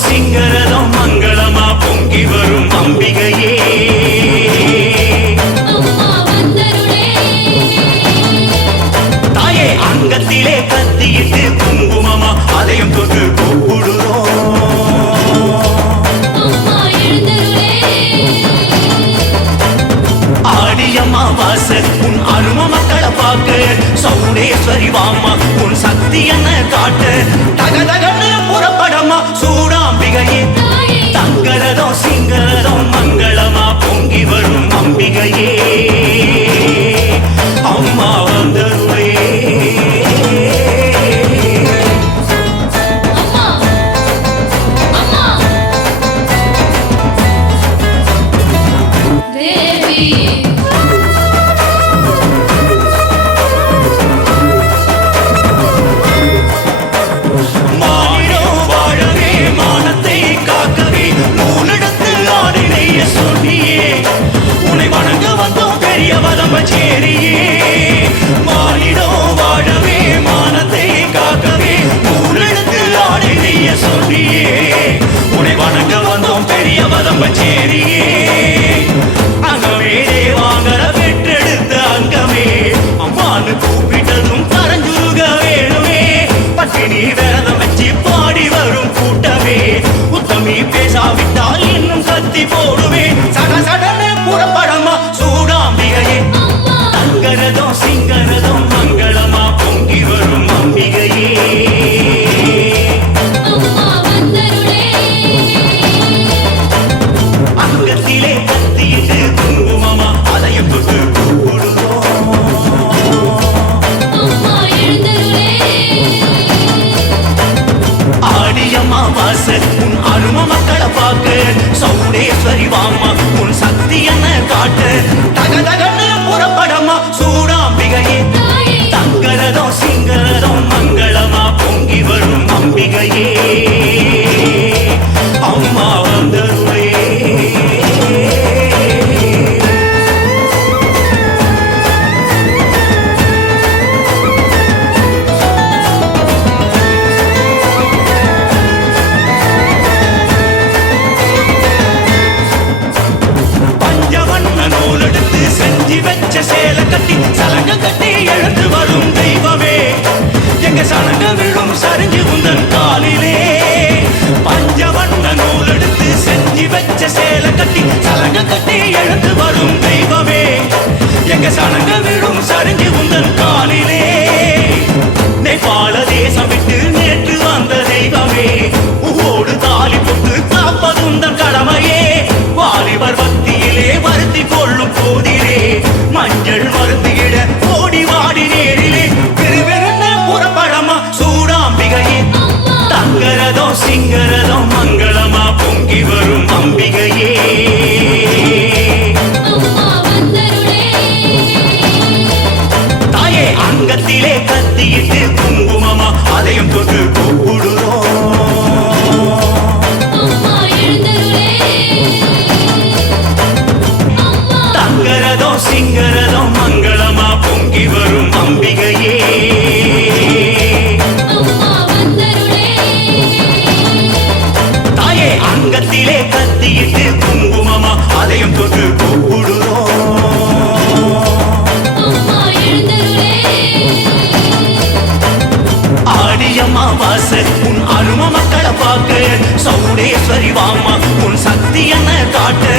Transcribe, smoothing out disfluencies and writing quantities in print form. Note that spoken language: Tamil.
சிங்கரதம் மங்களமா பொங்கி வரும் அம்பிகையே தாயே அங்கத்திலே கத்தியிட்டு குங்குமமா அதையும் தொட்டு கூப்பிடுறோம் ஆடியம்மா வாச உன் அரும மக்களை பார்க்க சௌடேஸ்வரி வாமா உன் சக்தி என்ன காட்டு தகதகன்னு புறப்படமா சூடாம்பிகையே தங்கரதம் சிங்கரதம் மங்களமா பொங்கி வரும் அம்பிகையே அம்மா வந்தருளே சேரியே மானிடம் வாழவே மானத்தை காக்கவே ஊரெடுத்து ஆடை நெய்ய சொல்லியே உனை வணங்க வந்தோம் பெரிய வதம்பச்சேரியே அங்கமே வாங்கற பெற்றெடுத்த அங்கமே அம்மானு கூப்பிட்டதும் கரஞ்சுருக வேணுமே பட்டினி விரதம் வச்சு பாடி வரும் கூட்டமே உத்தமி பேசாவிட்டால் இன்னும் கத்தி போடுவேன் சட சடன்னு புறப்படமா சூடாம்பிகையே தங்கரதம் சிங்கரதம் மங்களமா பொங்கி வரும் அம்பிகையே அங்கத்திலே கத்தியிட்டு குங்குமமா அதையும் தொட்டு கூப்பிடுவோம் ஆடியம்மா வாச உன் அரும மக்களை பார்க்க சௌடேஸ்வரி வாமா உன் சக்தி என்ன காட்டு தகதகன்னு புறப்படமா சூடாம்பிகையே தங்கரதம் சிங்கரதம் மங்களமா பொங்கி வரும் அம்பிகையே அம்மா வந்தருளே சேல கட்டி சலங்க கட்டி எழுந்து வரும் தெய்வமே எங்க சலங்க விழும் சரிஞ்சு உந்தன் காலிலே பஞ்சவண்ண நூல் எடுத்து செஞ்சு வச்ச சேல கட்டி சலங்க கட்டி எழுந்து வரும் தெய்வமே எங்க சலங்க விழும் சரிஞ்சு உந்தன் காலிலே நேபாள தேசம் விட்டு நேற்று வந்த தெய்வமே ஓடு தாலி போட்டு காப்பது உந்தன் கடமையே வாலிபர் பக்தியிலே வருத்தி கொள்ளும் போதிலே மஞ்சள் மருந்திட ஓடி வாடி நேரிலே பெருவெருந்த புறப்படமா சூடாம்பிகையே தங்கரதம் சிங்கரதம் மங்களமா பொங்கி வரும் அம்பிகையே தாயே அங்கத்திலே கத்தியிட்டு குங்குமமா அதையும் தொட்டு கூப்பிடுறோம் தங்கரதம் சிங்கரதம் மங்களமா பொங்கி வரும் அம்பிகையே தாயே அங்கத்திலே கத்தியிட்டு குங்குமமா அதையும் தொட்டு கூப்பிடுறோம் ஆடியம்மா வாச உன் அரும மக்களை பார்க்க சௌடேஸ்வரி வாமா உன் சக்தி என்ன காட்டு